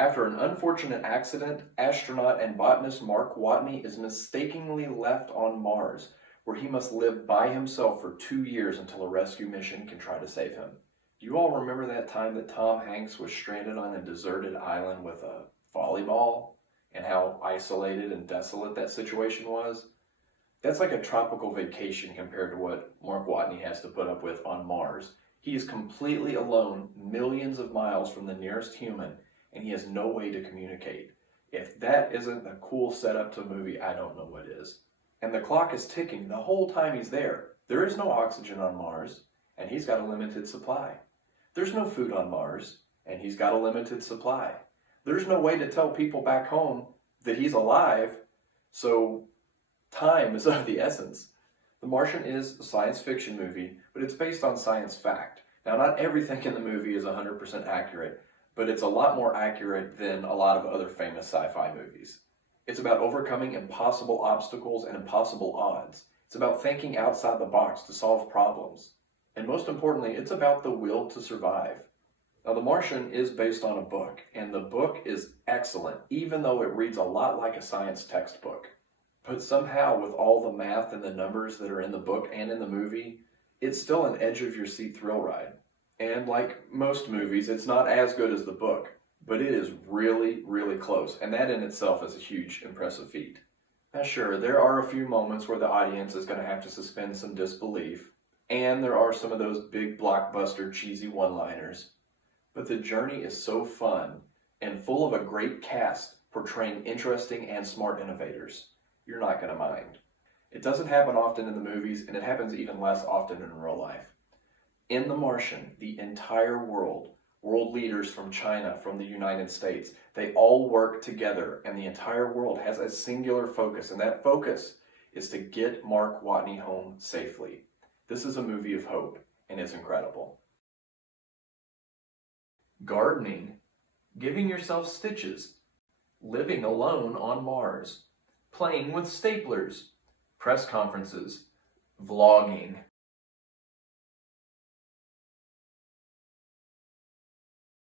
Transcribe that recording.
After an unfortunate accident, astronaut and botanist Mark Watney is mistakenly left on Mars, where he must live by himself for 2 years until a rescue mission can try to save him. Do you all remember that time that Tom Hanks was stranded on a deserted island with a volleyball? And how isolated and desolate that situation was? That's like a tropical vacation compared to what Mark Watney has to put up with on Mars. He is completely alone, millions of miles from the nearest human, and he has no way to communicate. If that isn't a cool setup to a movie, I don't know what is. And the clock is ticking the whole time he's there. There is no oxygen on Mars, and he's got a limited supply. There's no food on Mars, and he's got a limited supply. There's no way to tell people back home that he's alive, so time is of the essence. The Martian is a science fiction movie, but it's based on science fact. Now, not everything in the movie is 100% accurate, but it's a lot more accurate than a lot of other famous sci-fi movies. It's about overcoming impossible obstacles and impossible odds. It's about thinking outside the box to solve problems. And most importantly, it's about the will to survive. Now, The Martian is based on a book, and the book is excellent, even though it reads a lot like a science textbook. But somehow, with all the math and the numbers that are in the book and in the movie, it's still an edge-of-your-seat thrill ride. And like most movies, it's not as good as the book, but it is really, really close, and that in itself is a huge, impressive feat. Now sure, there are a few moments where the audience is going to have to suspend some disbelief, and there are some of those big blockbuster cheesy one-liners, but the journey is so fun and full of a great cast portraying interesting and smart innovators. You're not going to mind. It doesn't happen often in the movies, and it happens even less often in real life. In The Martian, the entire world leaders from China, from the United States, they all work together, and the entire world has a singular focus, and that focus is to get Mark Watney home safely. This is a movie of hope, and it's incredible. Gardening, giving yourself stitches, living alone on Mars, playing with staplers, press conferences, vlogging,